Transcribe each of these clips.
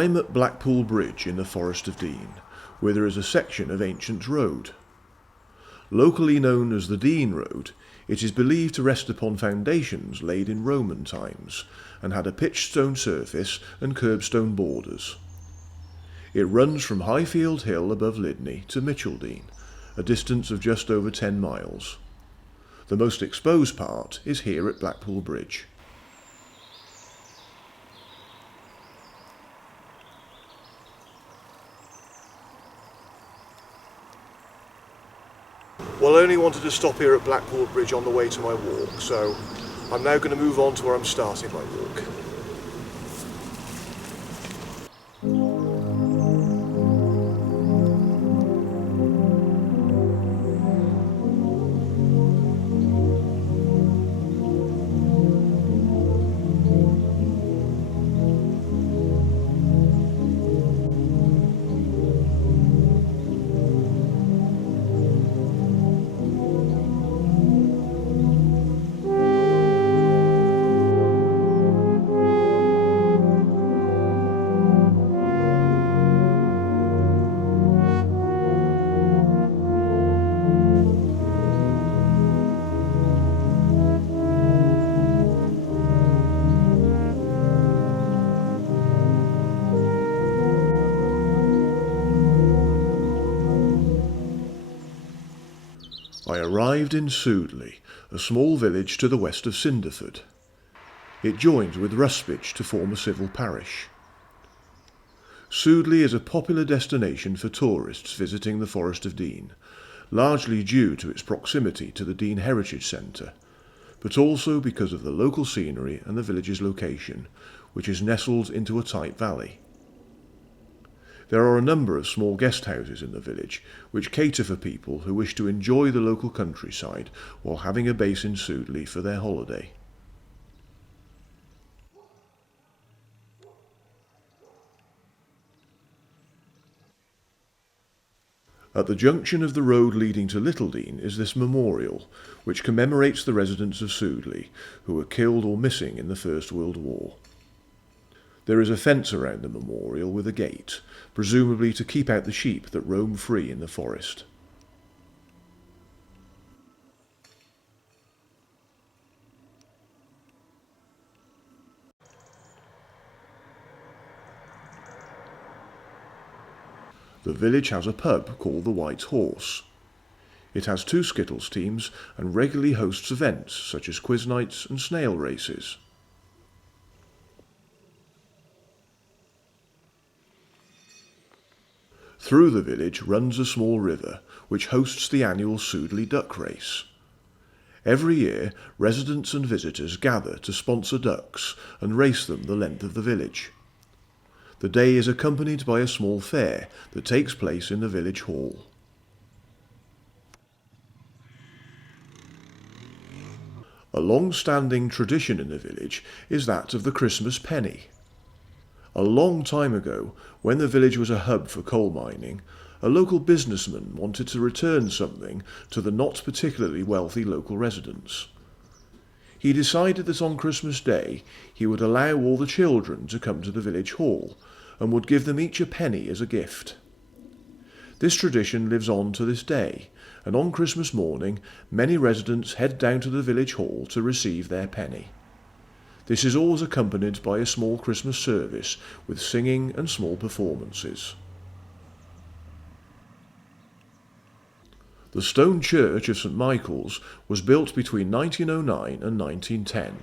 I'm at Blackpool Bridge in the Forest of Dean, where there is a section of ancient road. Locally known as the Dean Road, it is believed to rest upon foundations laid in Roman times and had a pitched stone surface and curbstone borders. It runs from Highfield Hill above Lydney to Micheldean, a distance of just over 10 miles. The most exposed part is here at Blackpool Bridge. Well, I only wanted to stop here at Blackpool Bridge on the way to my walk, so I'm now going to move on to where I'm starting my walk. I arrived in Soudley, a small village to the west of Cinderford. It joins with Rusbridge to form a civil parish. Soudley is a popular destination for tourists visiting the Forest of Dean, largely due to its proximity to the Dean Heritage Centre, but also because of the local scenery and the village's location, which is nestled into a tight valley. There are a number of small guest houses in the village, which cater for people who wish to enjoy the local countryside while having a base in Soudley for their holiday. At the junction of the road leading to Littledean is this memorial, which commemorates the residents of Soudley who were killed or missing in the First World War. There is a fence around the memorial with a gate, presumably to keep out the sheep that roam free in the forest. The village has a pub called the White Horse. It has 2 skittles teams and regularly hosts events such as quiz nights and snail races. Through the village runs a small river, which hosts the annual Soudley Duck Race. Every year, residents and visitors gather to sponsor ducks and race them the length of the village. The day is accompanied by a small fair that takes place in the village hall. A long-standing tradition in the village is that of the Christmas penny. A long time ago, when the village was a hub for coal mining, a local businessman wanted to return something to the not particularly wealthy local residents. He decided that on Christmas Day he would allow all the children to come to the village hall and would give them each a penny as a gift. This tradition lives on to this day, and on Christmas morning many residents head down to the village hall to receive their penny. This is always accompanied by a small Christmas service with singing and small performances. The stone church of St Michael's was built between 1909 and 1910.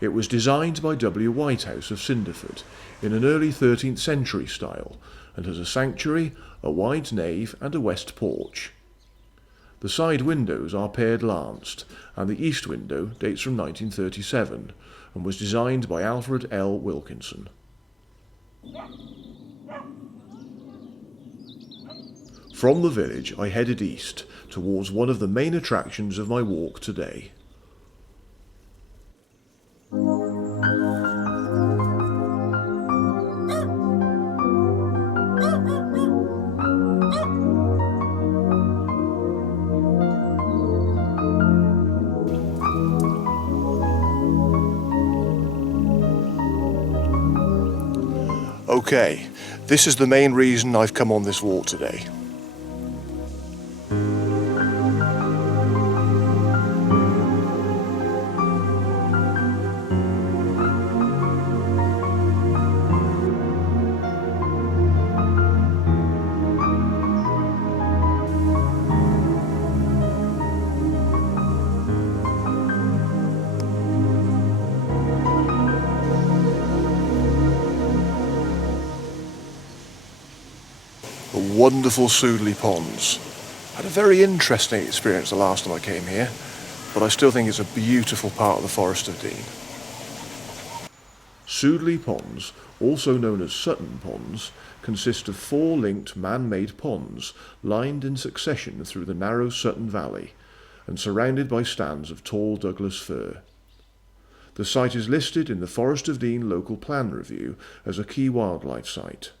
It was designed by W. Whitehouse of Cinderford in an early 13th century style and has a sanctuary, a wide nave and a west porch. The side windows are paired lanced, and the east window dates from 1937 and was designed by Alfred L. Wilkinson. From the village I headed east towards one of the main attractions of my walk today. Okay, this is the main reason I've come on this walk today. The wonderful Soudley Ponds. I had a very interesting experience the last time I came here, but I still think it's a beautiful part of the Forest of Dean. Soudley Ponds, also known as Sutton Ponds, consist of 4 linked man-made ponds lined in succession through the narrow Sutton Valley and surrounded by stands of tall Douglas fir. The site is listed in the Forest of Dean Local Plan Review as a key wildlife site.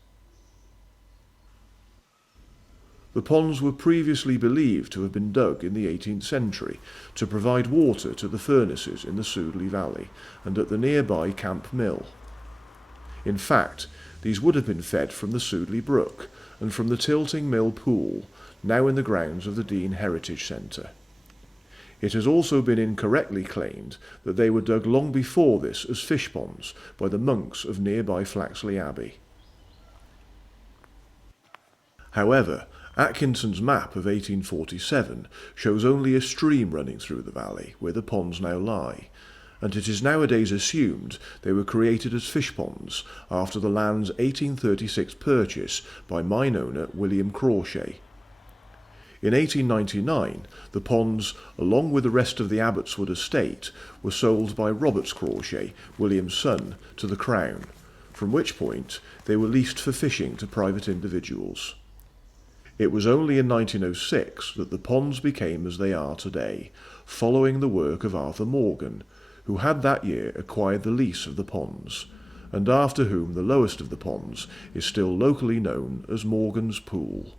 The ponds were previously believed to have been dug in the 18th century to provide water to the furnaces in the Soudley Valley and at the nearby Camp Mill. In fact, these would have been fed from the Soudley Brook and from the Tilting Mill Pool, now in the grounds of the Dean Heritage Centre. It has also been incorrectly claimed that they were dug long before this as fish ponds by the monks of nearby Flaxley Abbey. However, Atkinson's map of 1847 shows only a stream running through the valley where the ponds now lie, and it is nowadays assumed they were created as fish ponds after the land's 1836 purchase by mine owner William Crawshay. In 1899, the ponds, along with the rest of the Abbotswood estate, were sold by Roberts Crawshay, William's son, to the Crown, from which point they were leased for fishing to private individuals. It was only in 1906 that the ponds became as they are today, following the work of Arthur Morgan, who had that year acquired the lease of the ponds, and after whom the lowest of the ponds is still locally known as Morgan's Pool.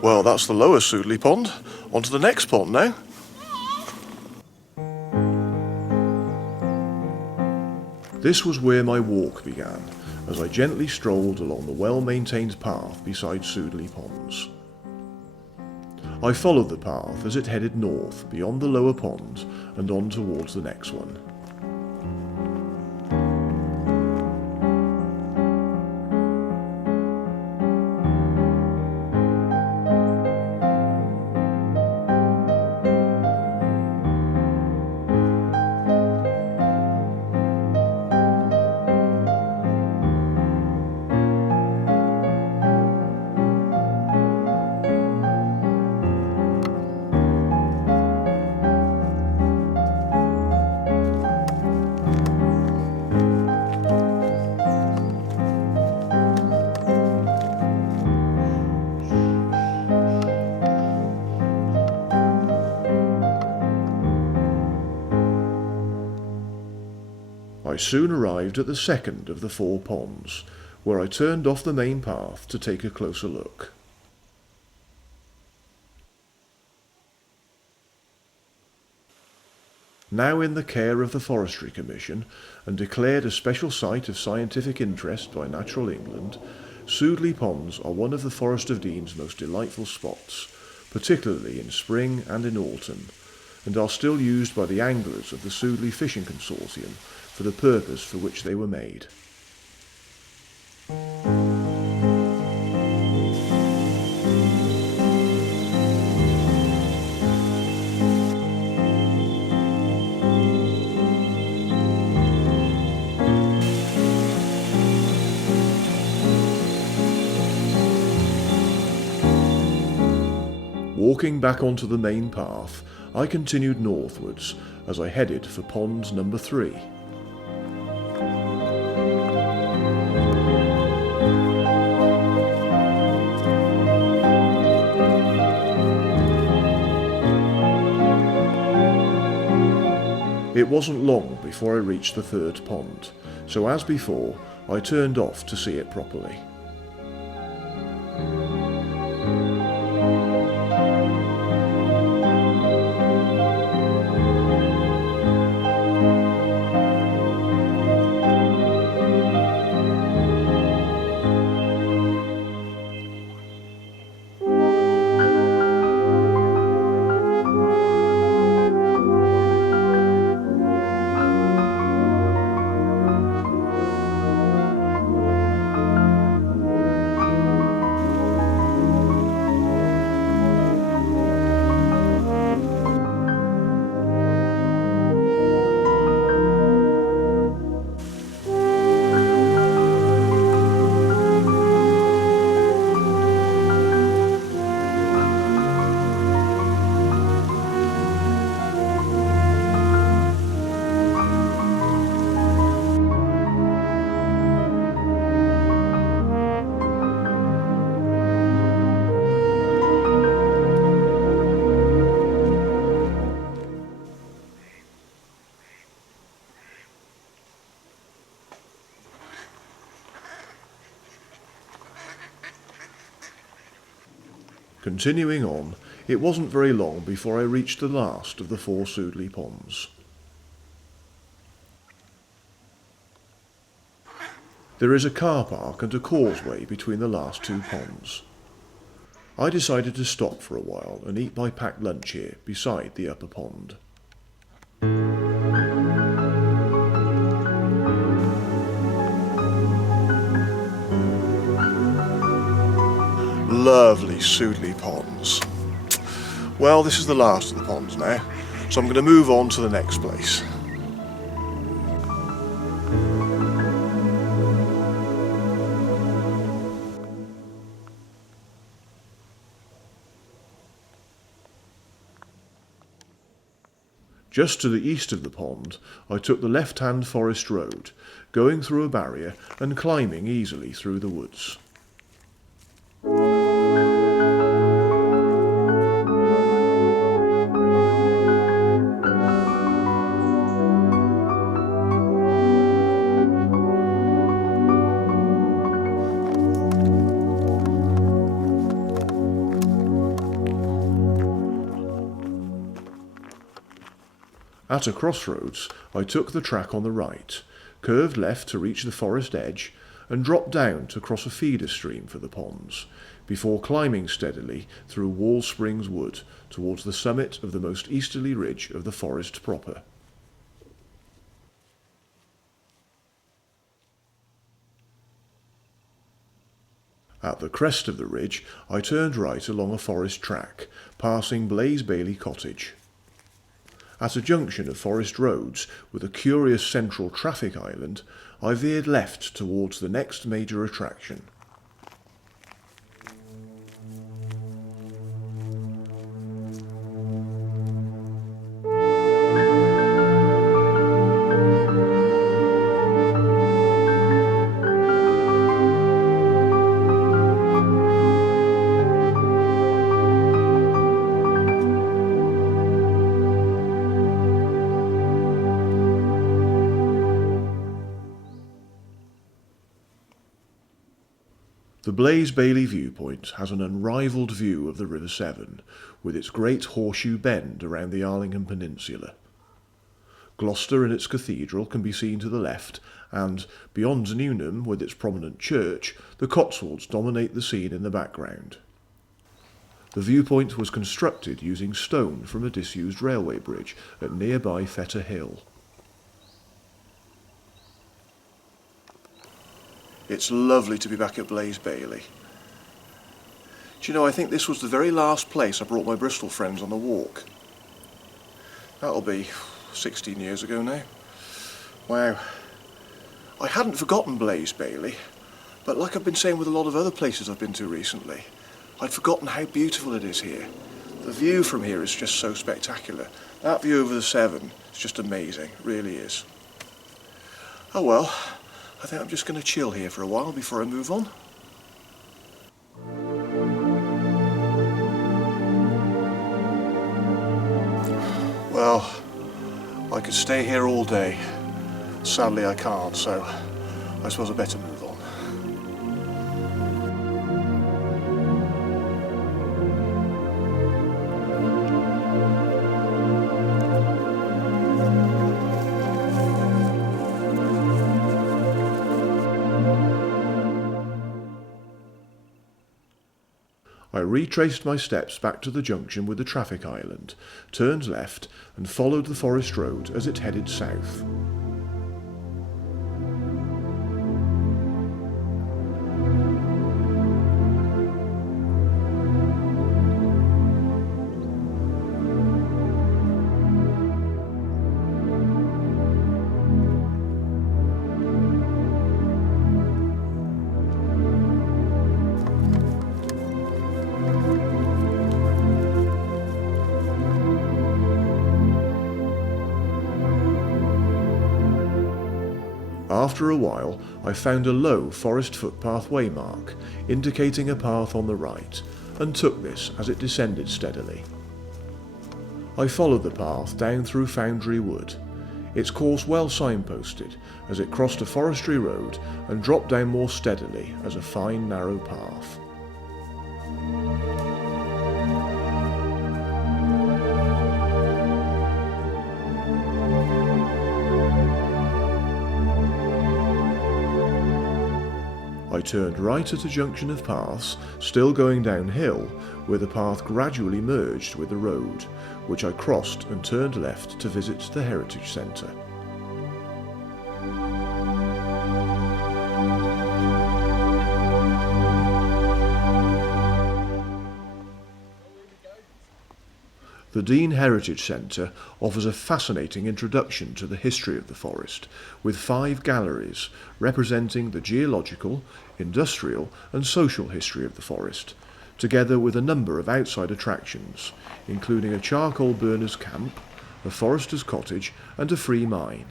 Well, that's the lower Soudley Pond. On to the next pond now. This was where my walk began, as I gently strolled along the well-maintained path beside Soudley Ponds. I followed the path as it headed north beyond the lower pond and on towards the next one. I soon arrived at the second of the 4 ponds, where I turned off the main path to take a closer look. Now in the care of the Forestry Commission and declared a special site of scientific interest by Natural England, Soudley Ponds are one of the Forest of Dean's most delightful spots, particularly in spring and in autumn, and are still used by the anglers of the Soudley Fishing Consortium for the purpose for which they were made. Walking back onto the main path, I continued northwards as I headed for pond number 3. It wasn't long before I reached the third pond, so as before, I turned off to see it properly. Continuing on, it wasn't very long before I reached the last of the 4 Soudley Ponds. There is a car park and a causeway between the last 2 ponds. I decided to stop for a while and eat my packed lunch here beside the upper pond. Lovely Soudley Ponds. Well, this is the last of the ponds now, so I'm going to move on to the next place. Just to the east of the pond, I took the left-hand forest road, going through a barrier and climbing easily through the woods. At a crossroads, I took the track on the right, curved left to reach the forest edge, and dropped down to cross a feeder stream for the ponds, before climbing steadily through Wall Springs Wood towards the summit of the most easterly ridge of the forest proper. At the crest of the ridge, I turned right along a forest track, passing Blaize Bailey cottage. At a junction of forest roads with a curious central traffic island, I veered left towards the next major attraction. The Blaize Bailey viewpoint has an unrivalled view of the River Severn, with its great horseshoe bend around the Arlingham Peninsula. Gloucester and its cathedral can be seen to the left, and, beyond Newnham with its prominent church, the Cotswolds dominate the scene in the background. The viewpoint was constructed using stone from a disused railway bridge at nearby Fetter Hill. It's lovely to be back at Blaize Bailey. Do you know, I think this was the very last place I brought my Bristol friends on a walk. That'll be 16 years ago now. Wow. I hadn't forgotten Blaize Bailey, but like I've been saying with a lot of other places I've been to recently, I'd forgotten how beautiful it is here. The view from here is just so spectacular. That view over the Severn is just amazing, it really is. Oh well. I think I'm just going to chill here for a while before I move on. Well, I could stay here all day. Sadly I can't, so I suppose I better move on. I retraced my steps back to the junction with the traffic island, turned left and followed the forest road as it headed south. After a while, I found a low forest footpath waymark, indicating a path on the right, and took this as it descended steadily. I followed the path down through Foundry Wood, its course well signposted as it crossed a forestry road and dropped down more steadily as a fine narrow path. I turned right at a junction of paths, still going downhill, where the path gradually merged with the road, which I crossed and turned left to visit the Heritage Centre. The Dean Heritage Centre offers a fascinating introduction to the history of the forest, with 5 galleries representing the geological, industrial and social history of the forest, together with a number of outside attractions, including a charcoal burner's camp, a forester's cottage and a free mine.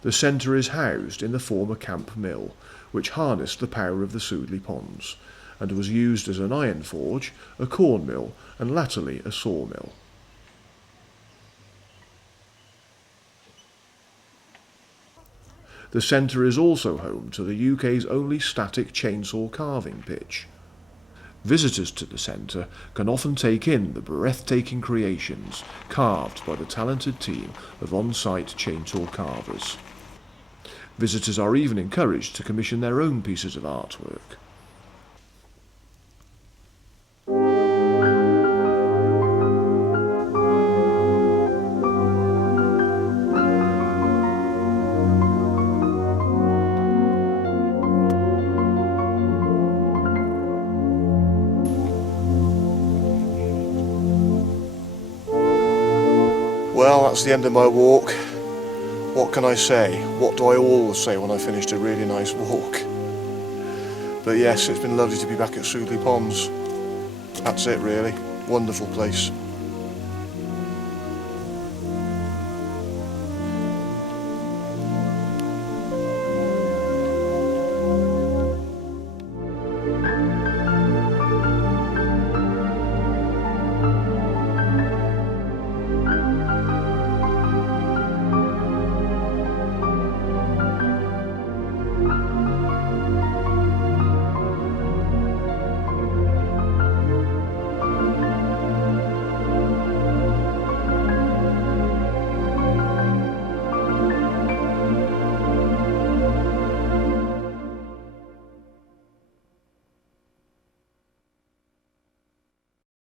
The centre is housed in the former camp mill, which harnessed the power of the Soudley Ponds, and was used as an iron forge, a corn mill, and latterly a sawmill. The centre is also home to the UK's only static chainsaw carving pitch. Visitors to the centre can often take in the breathtaking creations carved by the talented team of on-site chainsaw carvers. Visitors are even encouraged to commission their own pieces of artwork. Well, that's the end of my walk. What can I say? What do I always say when I finished a really nice walk? But yes, it's been lovely to be back at Soudley Ponds. That's it really. Wonderful place.